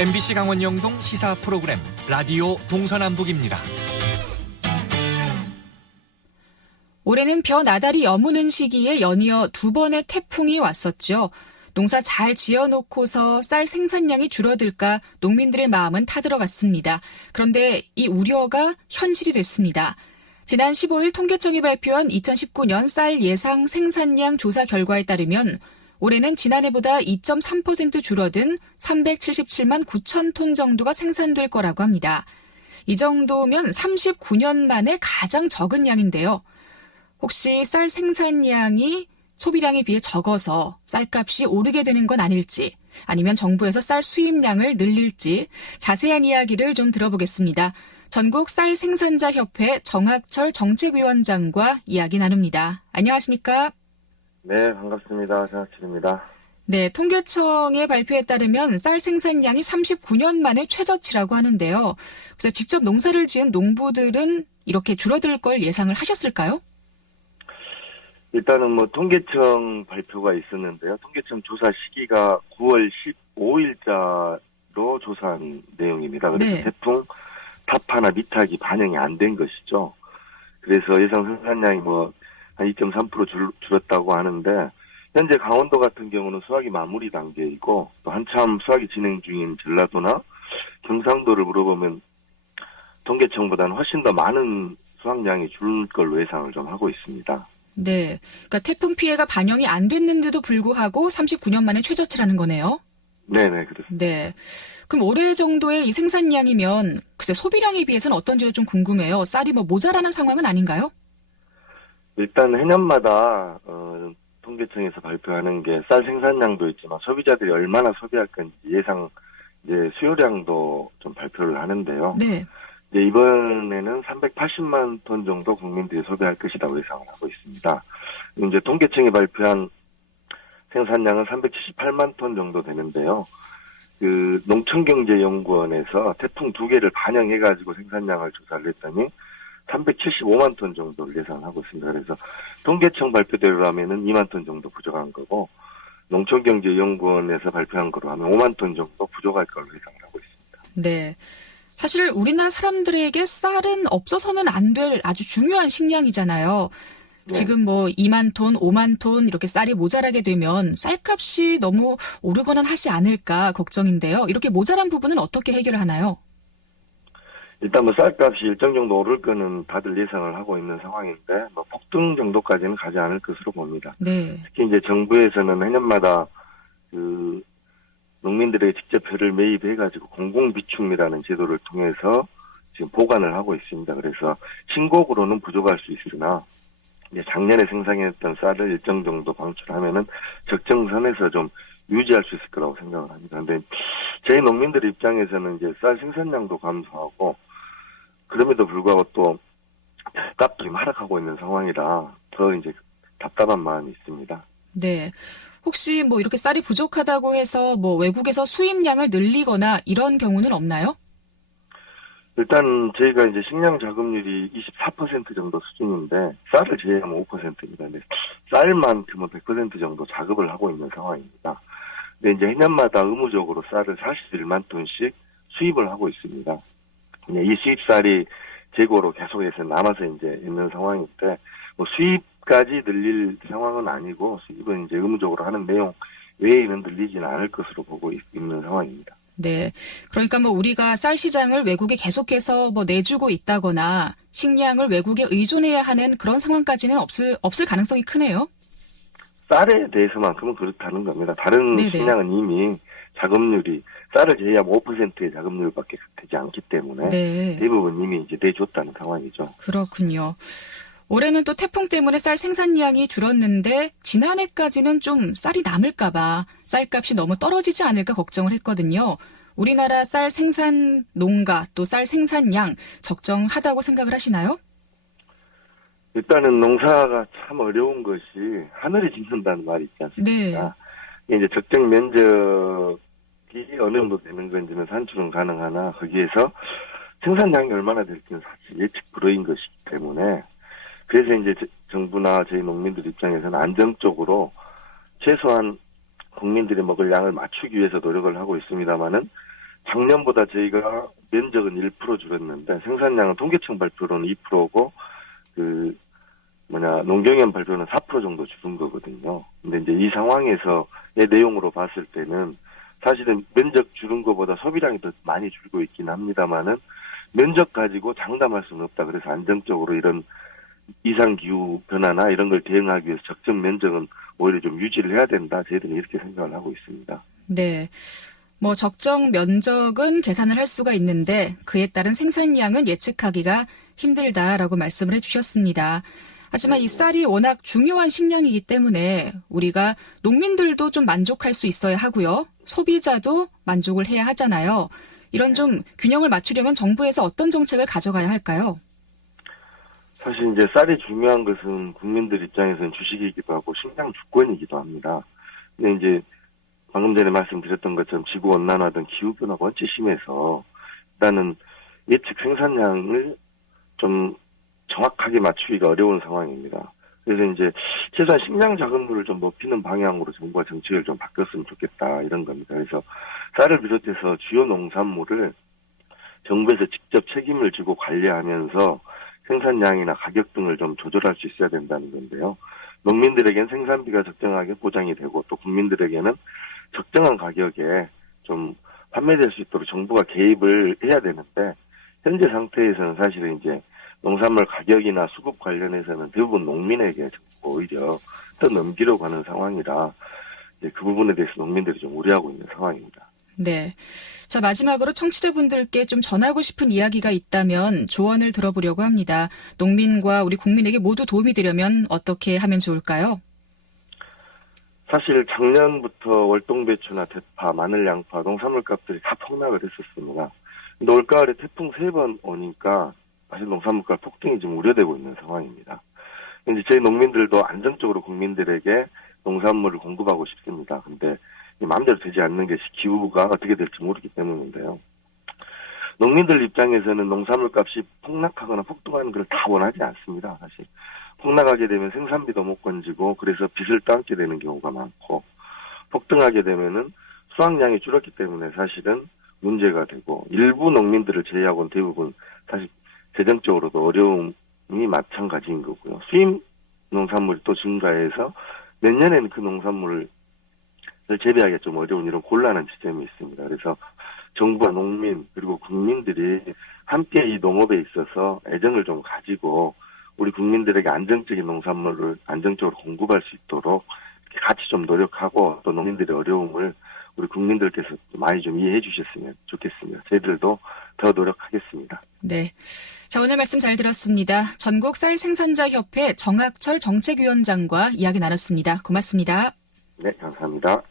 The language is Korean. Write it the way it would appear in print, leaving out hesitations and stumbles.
MBC 강원 영동 시사 프로그램 라디오 동서남북입니다. 올해는 벼 나달이 여무는 시기에 연이어 두 번의 태풍이 왔었죠. 농사 잘 지어놓고서 쌀 생산량이 줄어들까 농민들의 마음은 타들어갔습니다. 그런데 이 우려가 현실이 됐습니다. 지난 15일 통계청이 발표한 2019년 쌀 예상 생산량 조사 결과에 따르면 올해는 지난해보다 2.3% 줄어든 377만 9천 톤 정도가 생산될 거라고 합니다. 이 정도면 39년 만에 가장 적은 양인데요. 혹시 쌀 생산량이 소비량에 비해 적어서 쌀값이 오르게 되는 건 아닐지, 아니면 정부에서 쌀 수입량을 늘릴지 자세한 이야기를 좀 들어보겠습니다. 전국 쌀 생산자 협회 정학철 정책위원장과 이야기 나눕니다. 안녕하십니까? 네, 반갑습니다. 정학철입니다. 네, 통계청의 발표에 따르면 쌀 생산량이 39년 만에 최저치라고 하는데요. 그래서 직접 농사를 지은 농부들은 이렇게 줄어들 걸 예상을 하셨을까요? 일단은 통계청 발표가 있었는데요. 통계청 조사 시기가 9월 15일자로 조사한 내용입니다. 그래서 네. 태풍 타파나 미탁이 반영이 안 된 것이죠. 그래서 예상 생산량이 한 2.3% 줄었다고 하는데, 현재 강원도 같은 경우는 수확이 마무리 단계이고, 또 한참 수확이 진행 중인 전라도나 경상도를 물어보면 통계청보다는 훨씬 더 많은 수확량이 줄 걸로 예상을 좀 하고 있습니다. 네. 그러니까 태풍 피해가 반영이 안 됐는데도 불구하고 39년 만에 최저치라는 거네요. 네네, 그렇습니다. 네. 그럼 올해 정도의 이 생산량이면 글쎄 소비량에 비해서는 어떤지도 좀 궁금해요. 쌀이 모자라는 상황은 아닌가요? 일단 해년마다 통계청에서 발표하는 게 쌀 생산량도 있지만 소비자들이 얼마나 소비할 건지 예상 수요량도 좀 발표를 하는데요. 네. 이번에는 380만 톤 정도 국민들이 소비할 것이라고 예상을 하고 있습니다. 이제 통계청이 발표한 생산량은 378만 톤 정도 되는데요. 농촌경제연구원에서 태풍 2개를 반영해가지고 생산량을 조사를 했더니 375만 톤 정도를 예상하고 있습니다. 그래서 통계청 발표대로 하면은 2만 톤 정도 부족한 거고, 농촌경제연구원에서 발표한 거로 하면 5만 톤 정도 부족할 걸로 예상을 하고 있습니다. 네. 사실 우리나라 사람들에게 쌀은 없어서는 안 될 아주 중요한 식량이잖아요. 네. 지금 2만 톤, 5만 톤 이렇게 쌀이 모자라게 되면 쌀값이 너무 오르거나 하지 않을까 걱정인데요. 이렇게 모자란 부분은 어떻게 해결을 하나요? 일단 쌀값이 일정 정도 오를 거는 다들 예상을 하고 있는 상황인데, 폭등 정도까지는 가지 않을 것으로 봅니다. 네. 특히 이제 정부에서는 해년마다 농민들에게 직접 벼를 매입해가지고 공공비축이라는 제도를 통해서 지금 보관을 하고 있습니다. 그래서 신곡으로는 부족할 수 있으나, 이제 작년에 생산했던 쌀을 일정 정도 방출하면은 적정선에서 좀 유지할 수 있을 거라고 생각을 합니다. 근데 저희 농민들 입장에서는 이제 쌀 생산량도 감소하고, 그럼에도 불구하고 또 값도 하락하고 있는 상황이라 더 이제 답답한 마음이 있습니다. 네. 혹시 이렇게 쌀이 부족하다고 해서 외국에서 수입량을 늘리거나 이런 경우는 없나요? 일단 저희가 이제 식량 자급률이 24% 정도 수준인데, 쌀을 제외하면 5%입니다. 근데 쌀만큼은 100% 정도 자급을 하고 있는 상황입니다. 근데 이제 해년마다 의무적으로 쌀을 41만 톤씩 수입을 하고 있습니다. 이 수입쌀이 재고로 계속해서 남아서 이제 있는 상황인데, 수입까지 늘릴 상황은 아니고, 수입은 이제 의무적으로 하는 내용 외에는 늘리지는 않을 것으로 보고 있는 상황입니다. 네. 그러니까 우리가 쌀 시장을 외국에 계속해서 내주고 있다거나 식량을 외국에 의존해야 하는 그런 상황까지는 없을 가능성이 크네요. 쌀에 대해서만큼은 그렇다는 겁니다. 다른 네네. 식량은 이미 자급률이 쌀을 제외하면 5%의 자급률밖에 되지 않기 때문에 네. 대부분 이미 이제 내줬다는 상황이죠. 그렇군요. 올해는 또 태풍 때문에 쌀 생산량이 줄었는데 지난해까지는 좀 쌀이 남을까 봐 쌀값이 너무 떨어지지 않을까 걱정을 했거든요. 우리나라 쌀 생산 농가 또 쌀 생산량 적정하다고 생각을 하시나요? 일단은 농사가 참 어려운 것이 하늘이 짓는다는 말이 있지 않습니까? 네. 이제 적정 면적이 어느 정도 되는 건지는 산출은 가능하나, 거기에서 생산량이 얼마나 될지는 사실 예측 불허인 것이기 때문에, 그래서 이제 정부나 저희 농민들 입장에서는 안정적으로 최소한 국민들이 먹을 양을 맞추기 위해서 노력을 하고 있습니다만은, 작년보다 저희가 면적은 1% 줄었는데 생산량은 통계청 발표로는 2%고 농경연 발표는 4% 정도 줄은 거거든요. 근데 이제 이 상황에서의 내용으로 봤을 때는 사실은 면적 줄은 것보다 소비량이 더 많이 줄고 있긴 합니다만은 면적 가지고 장담할 수는 없다. 그래서 안정적으로 이런 이상기후 변화나 이런 걸 대응하기 위해서 적정 면적은 오히려 좀 유지를 해야 된다. 저희들은 이렇게 생각을 하고 있습니다. 네. 적정 면적은 계산을 할 수가 있는데 그에 따른 생산량은 예측하기가 힘들다라고 말씀을 해주셨습니다. 하지만 이 쌀이 워낙 중요한 식량이기 때문에 우리가 농민들도 좀 만족할 수 있어야 하고요. 소비자도 만족을 해야 하잖아요. 이런 좀 균형을 맞추려면 정부에서 어떤 정책을 가져가야 할까요? 사실 이제 쌀이 중요한 것은 국민들 입장에서는 주식이기도 하고 식량 주권이기도 합니다. 근데 이제 방금 전에 말씀드렸던 것처럼 지구 온난화 등 기후 변화가 원체 심해서 일단은 예측 생산량을 좀 정확하게 맞추기가 어려운 상황입니다. 그래서 이제 최소한 식량 자급률을 좀 높이는 방향으로 정부가 정책을 좀 바꿨으면 좋겠다 이런 겁니다. 그래서 쌀을 비롯해서 주요 농산물을 정부에서 직접 책임을 지고 관리하면서 생산량이나 가격 등을 좀 조절할 수 있어야 된다는 건데요. 농민들에게는 생산비가 적정하게 보장이 되고 또 국민들에게는 적정한 가격에 좀 판매될 수 있도록 정부가 개입을 해야 되는데 현재 상태에서는 사실은 이제 농산물 가격이나 수급 관련해서는 대부분 농민에게 오히려 더 넘기려고 하는 상황이라 이제 그 부분에 대해서 농민들이 좀 우려하고 있는 상황입니다. 네. 자, 마지막으로 청취자분들께 좀 전하고 싶은 이야기가 있다면 조언을 들어보려고 합니다. 농민과 우리 국민에게 모두 도움이 되려면 어떻게 하면 좋을까요? 사실 작년부터 월동배추나 대파, 마늘, 양파, 농산물 값들이 다 폭락을 했었습니다. 근데 올가을에 태풍 3번 오니까 사실 농산물 값 폭등이 좀 우려되고 있는 상황입니다. 이제 저희 농민들도 안정적으로 국민들에게 농산물을 공급하고 싶습니다. 근데 마음대로 되지 않는 것이 기후가 어떻게 될지 모르기 때문인데요. 농민들 입장에서는 농산물 값이 폭락하거나 폭등하는 걸 다 원하지 않습니다. 사실 폭락하게 되면 생산비도 못 건지고 그래서 빚을 떠안게 되는 경우가 많고 폭등하게 되면은 수확량이 줄었기 때문에 사실은 문제가 되고 일부 농민들을 제외하고는 대부분 사실 재정적으로도 어려움이 마찬가지인 거고요. 수입 농산물이 또 증가해서 내년에는 그 농산물을 재배하기가 좀 어려운 이런 곤란한 지점이 있습니다. 그래서 정부와 농민 그리고 국민들이 함께 이 농업에 있어서 애정을 좀 가지고 우리 국민들에게 안정적인 농산물을 안정적으로 공급할 수 있도록 같이 좀 노력하고 또 농민들의 어려움을 우리 국민들께서 많이 좀 이해해 주셨으면 좋겠습니다. 저희들도 더 노력하겠습니다. 네. 자, 오늘 말씀 잘 들었습니다. 전국 쌀 생산자 협회 정학철 정책위원장과 이야기 나눴습니다. 고맙습니다. 네, 감사합니다.